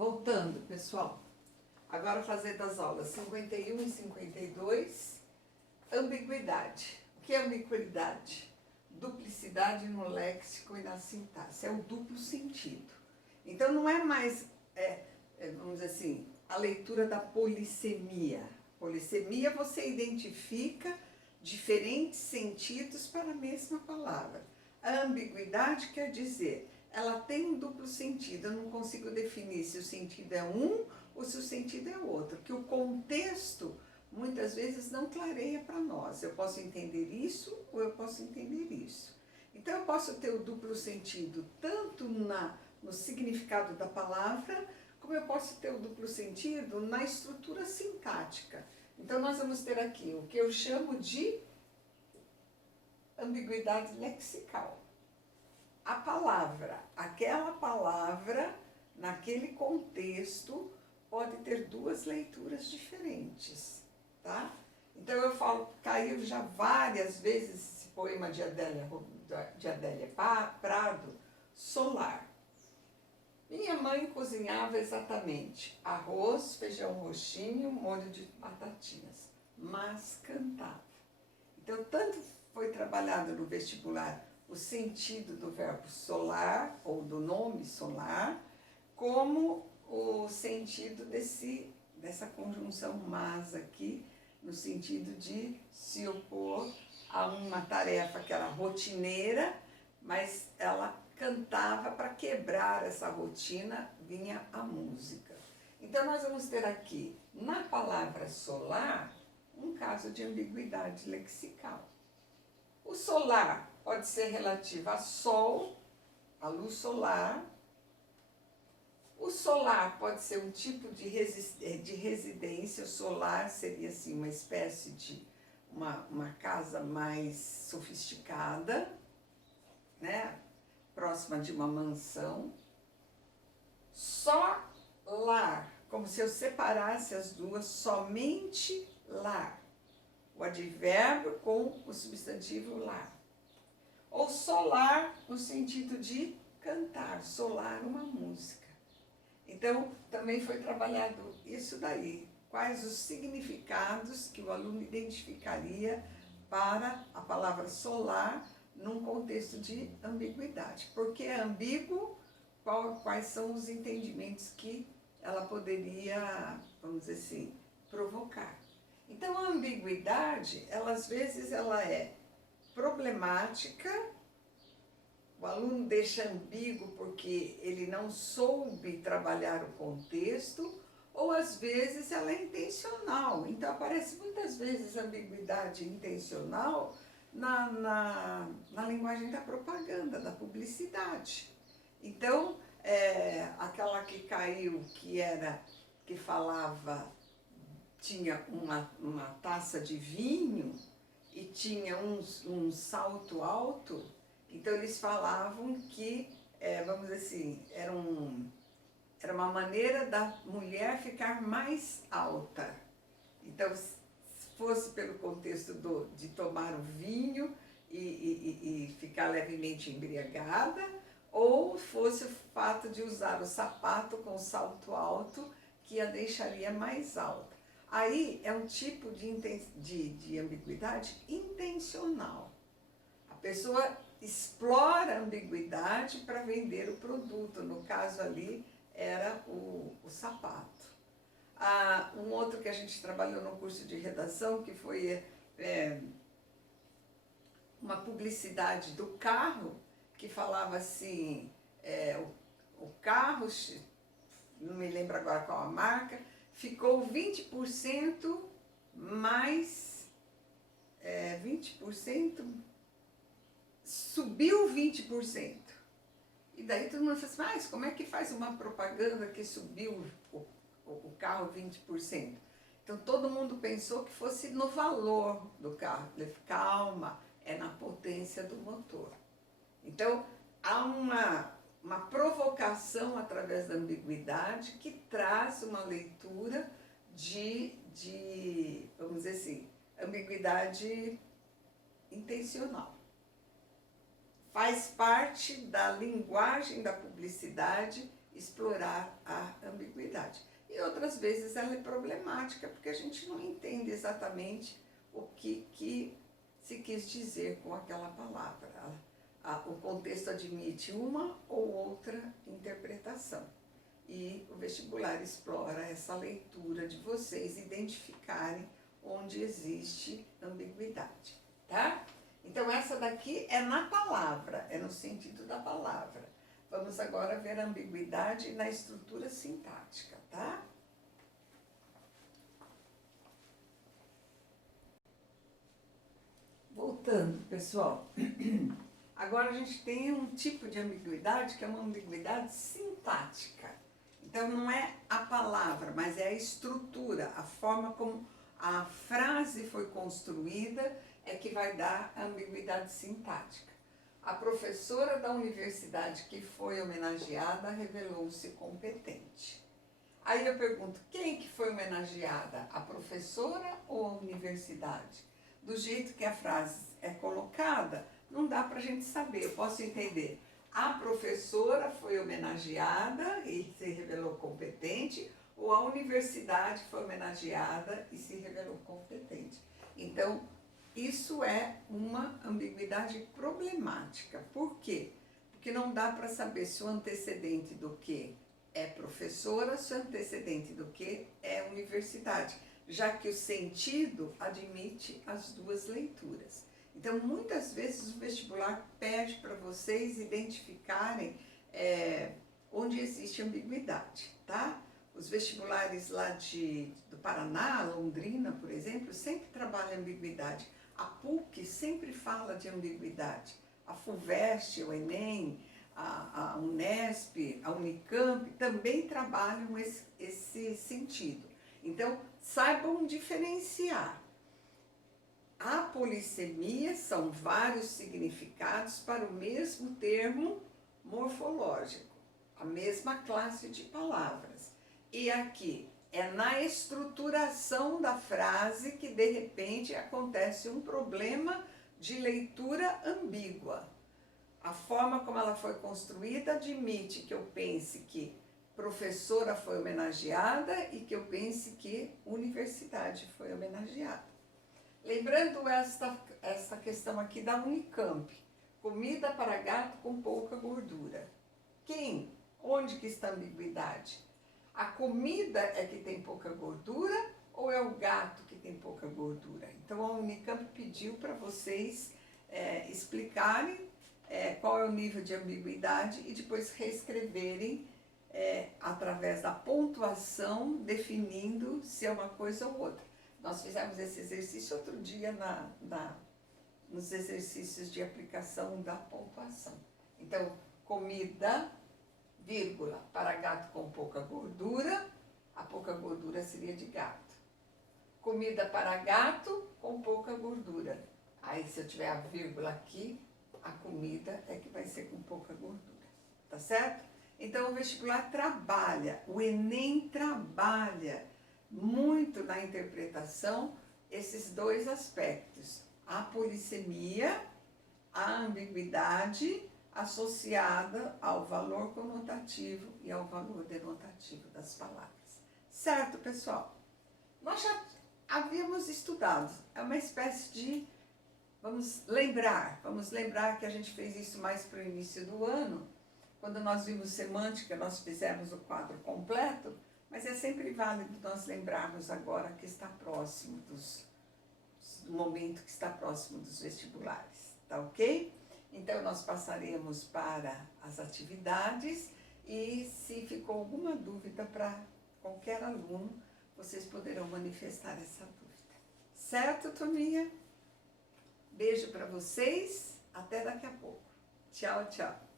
Voltando, pessoal, agora fazer das aulas 51 e 52, ambiguidade. O que é ambiguidade? Duplicidade no léxico e na sintaxe, é o duplo sentido. Então não é mais, vamos dizer assim, a leitura da polissemia. Polissemia você identifica diferentes sentidos para a mesma palavra. A ambiguidade quer dizer, ela tem um duplo sentido, eu não consigo definir se o sentido é um ou se o sentido é outro, que o contexto muitas vezes não clareia para nós. Eu posso entender isso ou eu posso entender isso. Então eu posso ter o duplo sentido tanto no significado da palavra, como eu posso ter o duplo sentido na estrutura sintática. Então nós vamos ter aqui o que eu chamo de ambiguidade lexical. A palavra, aquela palavra, naquele contexto, pode ter duas leituras diferentes, tá? Então eu falo, caiu já várias vezes esse poema de Adélia Prado, Solar. Minha mãe cozinhava exatamente arroz, feijão roxinho, molho de batatinhas, mas cantava. Então, tanto foi trabalhado no vestibular o sentido do verbo solar, ou do nome solar, como o sentido dessa conjunção mas aqui, no sentido de se opor a uma tarefa que era rotineira, mas ela cantava para quebrar essa rotina, vinha a música. Então nós vamos ter aqui, na palavra solar, um caso de ambiguidade lexical. O solar pode ser relativo a sol, a luz solar. O solar pode ser um tipo de residência. O solar seria assim, uma espécie de uma casa mais sofisticada, né? Próxima de uma mansão. Só lar, como se eu separasse as duas, somente lar. O advérbio com o substantivo lar. Ou solar no sentido de cantar, solar uma música. Então, também foi trabalhado isso daí. Quais os significados que o aluno identificaria para a palavra solar num contexto de ambiguidade. Porque é ambíguo, quais são os entendimentos que ela poderia, vamos dizer assim, provocar. Então, a ambiguidade, às vezes, ela é problemática, o aluno deixa ambíguo porque ele não soube trabalhar o contexto, ou às vezes ela é intencional. Então aparece muitas vezes ambiguidade intencional na linguagem da propaganda, da publicidade. Então, aquela que caiu, que falava, tinha uma taça de vinho e tinha um salto alto, então eles falavam que, vamos dizer assim, era uma maneira da mulher ficar mais alta. Então, se fosse pelo contexto de tomar o vinho e ficar levemente embriagada, ou fosse o fato de usar o sapato com salto alto, que a deixaria mais alta. Aí é um tipo de ambiguidade intencional. A pessoa explora a ambiguidade para vender o produto. No caso ali era o sapato. Um outro que a gente trabalhou no curso de redação, que foi uma publicidade do carro, que falava assim, o carro, não me lembro agora qual a marca, ficou 20% mais, 20%, subiu 20%. E daí todo mundo fala assim, mas como é que faz uma propaganda que subiu o carro 20%? Então todo mundo pensou que fosse no valor do carro. Eu falei, calma, é na potência do motor. Então há uma provocação através da ambiguidade que traz uma leitura vamos dizer assim, ambiguidade intencional. Faz parte da linguagem da publicidade explorar a ambiguidade. E outras vezes ela é problemática, porque a gente não entende exatamente o que se quis dizer com aquela palavra. O contexto admite uma ou outra interpretação. E o vestibular explora essa leitura de vocês identificarem onde existe ambiguidade, tá? Então essa daqui é na palavra, é no sentido da palavra. Vamos agora ver a ambiguidade na estrutura sintática, tá? Voltando, pessoal. Agora a gente tem um tipo de ambiguidade que é uma ambiguidade sintática. Então não é a palavra, mas é a estrutura, a forma como a frase foi construída é que vai dar a ambiguidade sintática. A professora da universidade que foi homenageada revelou-se competente. Aí eu pergunto, quem que foi homenageada? A professora ou a universidade? Do jeito que a frase é colocada, não dá para a gente saber. Eu posso entender, a professora foi homenageada e se revelou competente, ou a universidade foi homenageada e se revelou competente. Então, isso é uma ambiguidade problemática. Por quê? Porque não dá para saber se o antecedente do que é professora, se o antecedente do que é universidade, já que o sentido admite as duas leituras. Então, muitas vezes o vestibular pede para vocês identificarem onde existe ambiguidade, tá? Os vestibulares lá do Paraná, Londrina, por exemplo, sempre trabalham ambiguidade. A PUC sempre fala de ambiguidade. A FUVEST, o Enem, a Unesp, a Unicamp também trabalham esse sentido. Então, saibam diferenciar. A polissemia são vários significados para o mesmo termo morfológico, a mesma classe de palavras. E aqui é na estruturação da frase que de repente acontece um problema de leitura ambígua. A forma como ela foi construída admite que eu pense que professora foi homenageada e que eu pense que universidade foi homenageada. Lembrando essa questão aqui da Unicamp, comida para gato com pouca gordura. Quem? Onde que está a ambiguidade? A comida é que tem pouca gordura ou é o gato que tem pouca gordura? Então a Unicamp pediu para vocês explicarem qual é o nível de ambiguidade e depois reescreverem através da pontuação, definindo se é uma coisa ou outra. Nós fizemos esse exercício outro dia nos exercícios de aplicação da pontuação. Então, comida, vírgula, para gato com pouca gordura, a pouca gordura seria de gato. Comida para gato com pouca gordura. Aí, se eu tiver a vírgula aqui, a comida é que vai ser com pouca gordura. Tá certo? Então, o vestibular trabalha, o Enem trabalha muito na interpretação esses dois aspectos. A polissemia, a ambiguidade associada ao valor conotativo e ao valor denotativo das palavras. Certo, pessoal? Nós já havíamos estudado, é uma espécie de... Vamos lembrar que a gente fez isso mais para o início do ano. Quando nós vimos semântica, nós fizemos o quadro completo, mas é sempre válido nós lembrarmos agora que está próximo do momento que está próximo dos vestibulares, tá ok? Então, nós passaremos para as atividades e se ficou alguma dúvida para qualquer aluno, vocês poderão manifestar essa dúvida. Certo, turminha? Beijo para vocês, até daqui a pouco. Tchau, tchau.